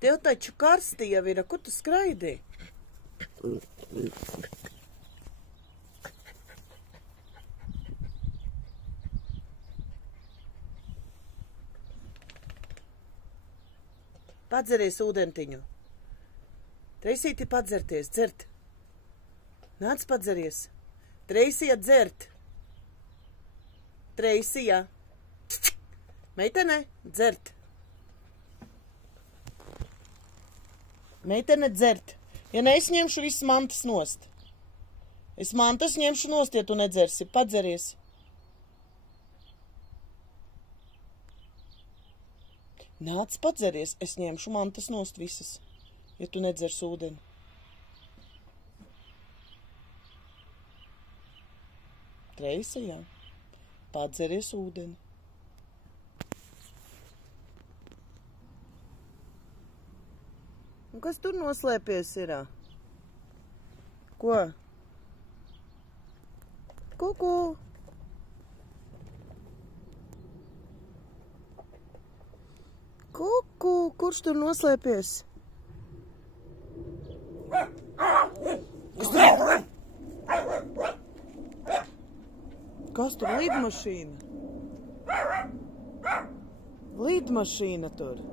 Tev taču karsti jau ir, kur tu skraidi? Padzeries ūdentiņu. Treisīti padzerties, dzert. Nāc padzeries. Treisija dzert. Treisija. Meitene, dzert. Meitene, dzert. Ja ne, es ņemšu visas mantas nost. Es mantas ņemšu nost, ja tu nedzersi. Padzeries. Nāc padzeries, es ņemšu mantas nost visas, ja tu nedzers ūdeni. Treisa, jā. Padzeries ūdeni. Un kas tur noslēpies irā? Ko? Kuku! Kuku! Kurš tur noslēpies? Kas tur? Lidmašīna? Lidmašīna tur.